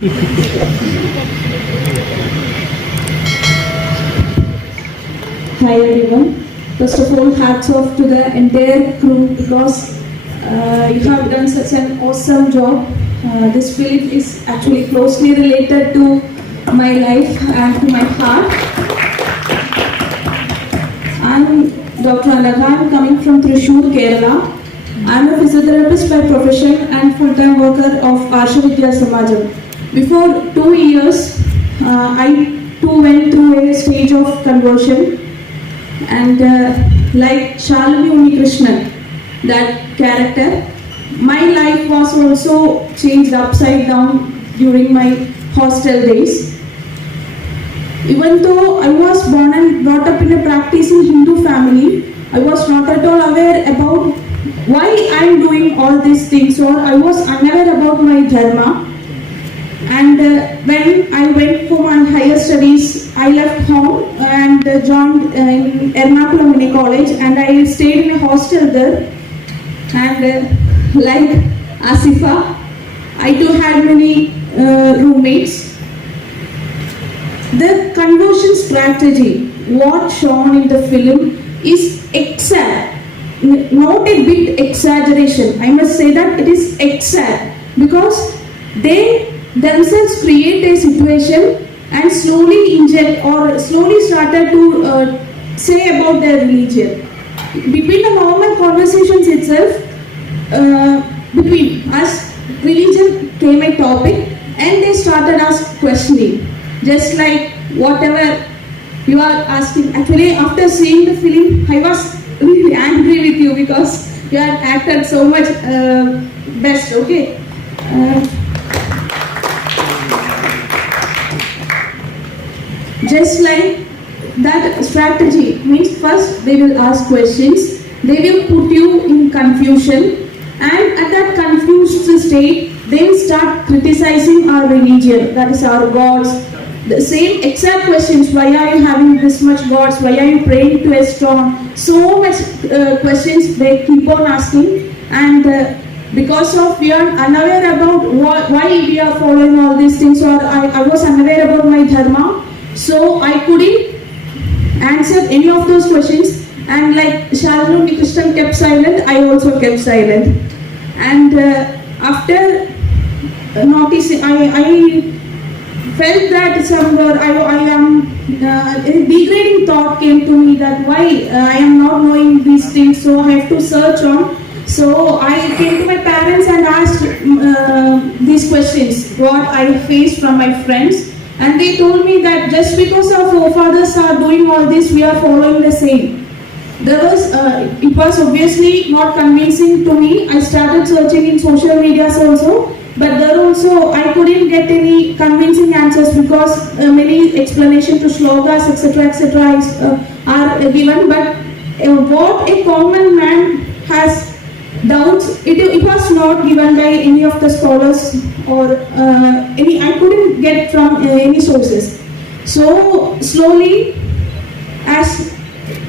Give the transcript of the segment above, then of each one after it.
Hi everyone. First of all, hats off to the entire crew because you have done such an awesome job. This film is actually closely related to my life and to my heart. I'm Dr. Anagha. I'm coming from Thrissur, Kerala. I'm a physiotherapist by profession and full-time worker of Arsha Vidya Samajam. Before 2 years, I too went through a stage of conversion. And like Shalini Unnikrishnan, that character, my life was also changed upside down during my hostel days. Even though I was born and brought up in a practicing Hindu family, I was not at all aware about why I am doing all these things, or I was unaware about my dharma. And when I went for my higher studies, I left home and joined in Ernakulam College, and I stayed in a hostel there. And like Asifa, I too had many roommates. The conversion strategy, what shown in the film, is exact, not a bit exaggeration. I must say that it is exact because they themselves create a situation and slowly inject or slowly started to say about their religion. Between the normal conversations itself, between us, religion came a topic and they started us questioning. Just like whatever you are asking. Actually, after seeing the film, I was really angry with you because you had acted so much best, okay? Just like that strategy means first they will ask questions, they will put you in confusion, and at that confused state, they will start criticizing our religion, that is our gods. The same exact questions, why are you having this much gods, why are you praying to a stone, so much questions they keep on asking, and because of we are unaware about why we are following all these things, or I was unaware about my dharma, so I couldn't answer any of those questions, and like Shalini Unnikrishnan kept silent, I also kept silent. And after noticing, I felt that somewhere I am a degrading thought came to me that why I am not knowing these things, so I have to search on. So I came to my parents and asked these questions, what I faced from my friends, and they told me that just because our forefathers are doing all this, we are following the same. It was obviously not convincing to me. I started searching in social medias also, but there also I couldn't get any convincing answers because many explanations to shlokas, etc., are given. But what a common man has doubts, it was not given by any of the scholars or I couldn't get from any sources. So slowly, as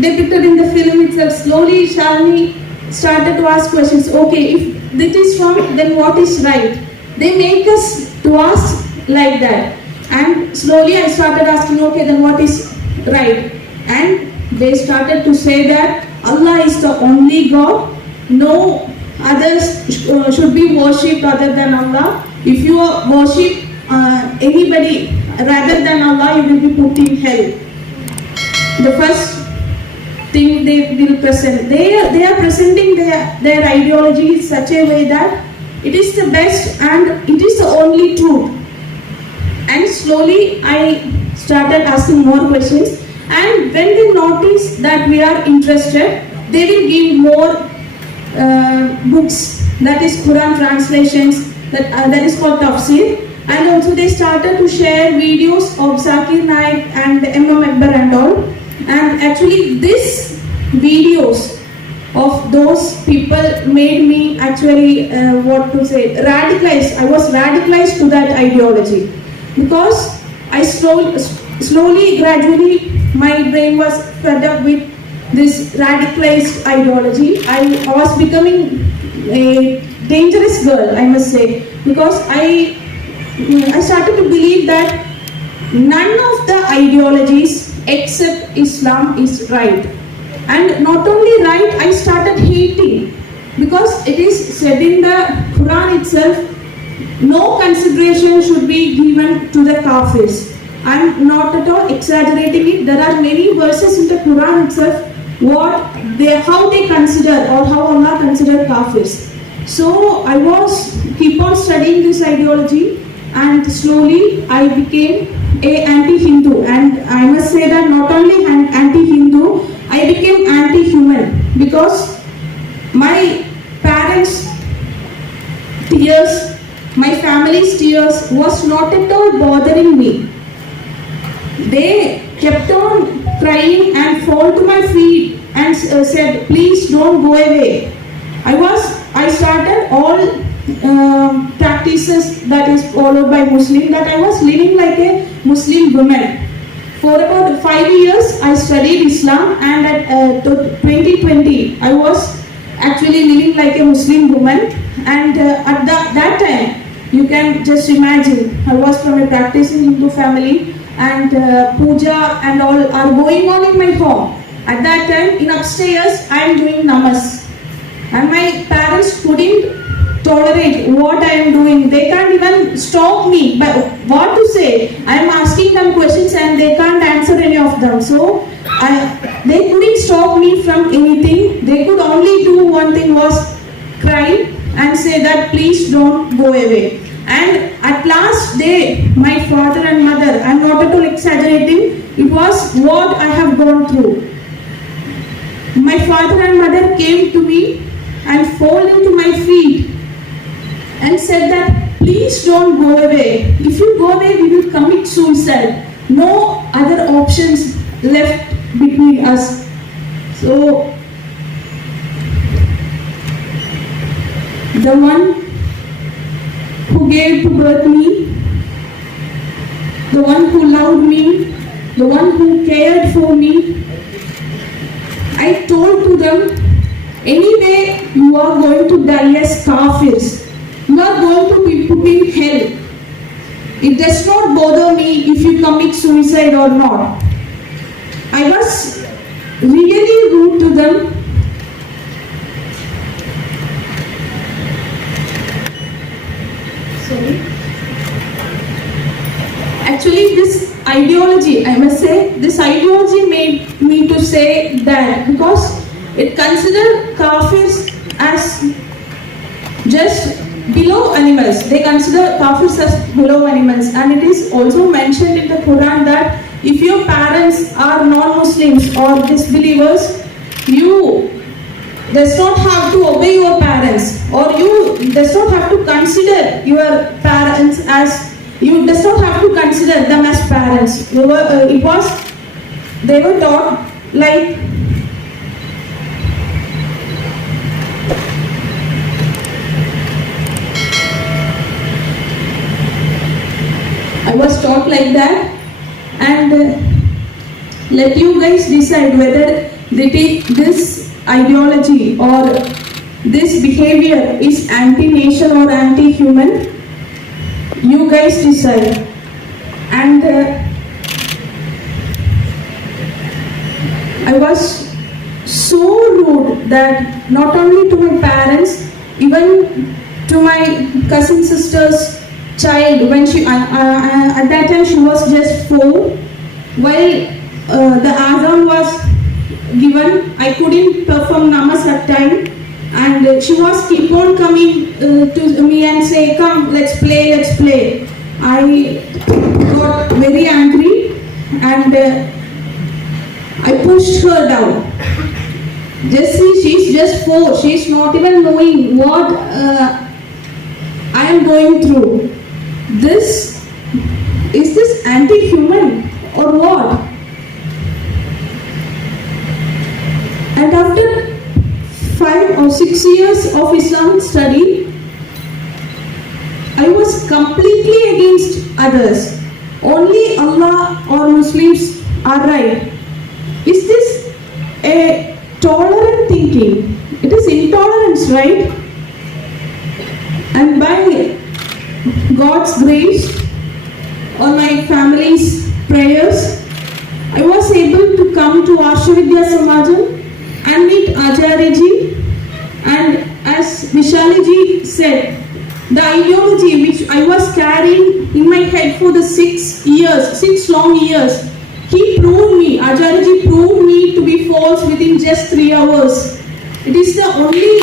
depicted in the film itself, slowly Shalini started to ask questions. Okay, if this is wrong, then what is right? They make us to ask like that. And slowly I started asking, okay, then what is right? And they started to say that Allah is the only God. No others should be worshipped other than Allah. If you worship anybody rather than Allah, you will be put in hell. The first thing they will present, they are presenting their ideology in such a way that it is the best and it is the only truth. And slowly I started asking more questions, and when they notice that we are interested, they will give more books, that is Quran translations, that is called tafsir, and also they started to share videos of Zakir Naik and M.M. Akbar and all. And actually these videos of those people made me actually radicalized. I was radicalized to that ideology because I slowly, gradually, my brain was fed up with this radicalized ideology. I was becoming a dangerous girl, I must say, because I I started to believe that none of the ideologies except Islam is right. And not only right, I started hating, because it is said in the Quran itself, no consideration should be given to the kafirs. I am not at all exaggerating it. There are many verses in the Quran itself how they consider, or how Allah considered kafirs. So I keep on studying this ideology, and slowly I became a anti-Hindu. And I must say that not only anti-Hindu, I became anti-human, because my parents' tears, my family's tears was not at all bothering me. They kept on crying and fall to my feet and said, please don't go away. I started all practices that is followed by Muslim, that I was living like a Muslim woman. For about 5 years I studied Islam, and at 2020 I was actually living like a Muslim woman. And at that time, you can just imagine, I was from a practicing Hindu family, and puja and all are going on in my home. At that time, in upstairs, I am doing namas, and my parents couldn't tolerate what I am doing. They can't even stop me, but what to say? I am asking them questions and they can't answer any of them. So they couldn't stop me from anything. They could only do one thing, was cry and say that please don't go away. And at last day, my father and mother, I am not at all exaggerating, it was what I have gone through. My father and mother came to me and fell into my feet and said that please don't go away. If you go away, we will commit suicide. No other options left between us. So the one who gave to birth me, the one who loved me, the one who cared for me, I told to them, anyway you are going to die as kafirs. You are going to be put in hell. It does not bother me if you commit suicide or not. I was really rude to them. Sorry. Actually, this ideology, I must say, this ideology made me to say that, because it considered kafirs as just below animals. They consider kafirs as below animals, and it is also mentioned in the Quran that if your parents are non-Muslims or disbelievers, you does not have to obey your parents, or you does not have to consider your parents as, you does not have to consider them as parents. They were taught like I was taught like that, and let you guys decide whether this ideology or this behavior is anti-nation or anti-human. You guys decide. And I was so rude that not only to my parents, even to my cousin sister's child, when she at that time she was just 4. While the adhan was given, I couldn't perform namas at time, and she was keep on coming to me and say, come, let's play. I got very angry, and I pushed her down. Just see, she's just 4, she's not even knowing what I am going through. Is this anti-human or what? And after 5 or 6 years of Islamic study, I was completely against others. Only Allah or Muslims are right. Is this a tolerant thinking? It is intolerance, right? And by God's grace or my family's prayers, I was able to come to Ashvidya Samajam and meet Acharya ji. And as Vishali ji said, the ideology which I was carrying in my head for the 6 long years, he proved me, Acharya ji proved me to be false within just 3 hours. It is the only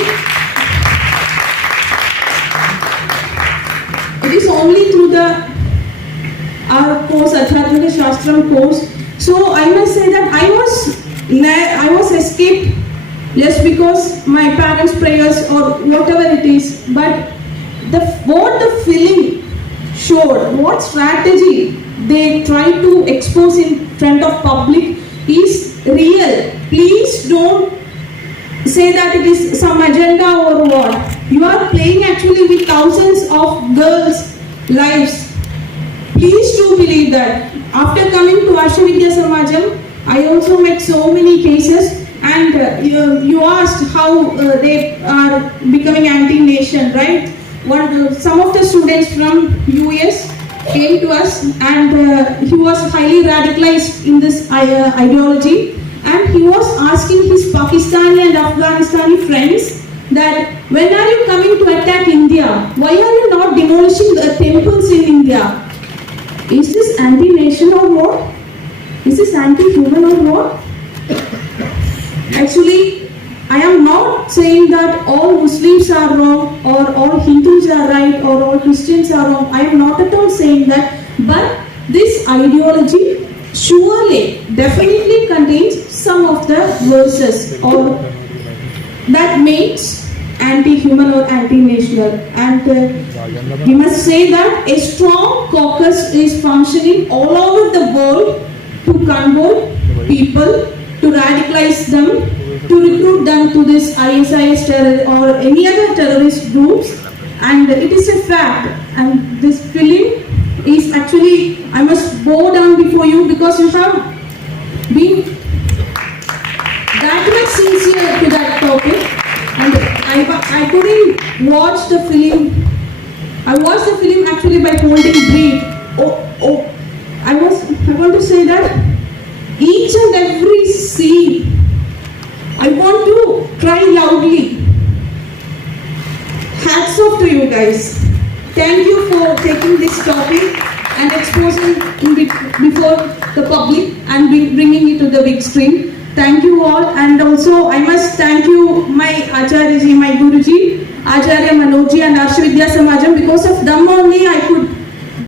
through our course, Adhyatmika Shastram course. So I must say that I was escaped just because my parents' prayers or whatever it is. But what the film showed, what strategy they try to expose in front of public is real. Please don't say that it is some agenda or what. You are playing actually with thousands of girls' lives. Please do believe that. After coming to Ashvidya Samajam, I also met so many cases, and you asked how they are becoming anti-nation, right? Some of the students from US came to us, and he was highly radicalized in this ideology, and he was asking his Pakistani and Afghanistani friends that when are you coming to attack India? Why are you not demolishing the temples in India? Is this anti-nation or what? Is this anti-human or what? Actually, I am not saying that all Muslims are wrong or all Hindus are right or all Christians are wrong. I am not at all saying that. But this ideology surely, definitely contains some of the verses or that makes anti-human or anti-national. And we must say that a strong caucus is functioning all over the world to convert people, to radicalize them, to recruit them to this ISIS terror or any other terrorist groups. And it is a fact. And this film is actually, I must bow down before you because you have been that much sincere to that topic. And I couldn't watch the film. I watched the film actually by holding breath. I want to say that each and every scene, I want to cry loudly. Hats off to you guys. Thank you for taking this topic and exposing it before the public and bringing it to the big screen. Thank you all, and also I must thank you my Acharya ji, my Guruji, Acharya Manojji and Ashvidya Samajam. Because of them only I could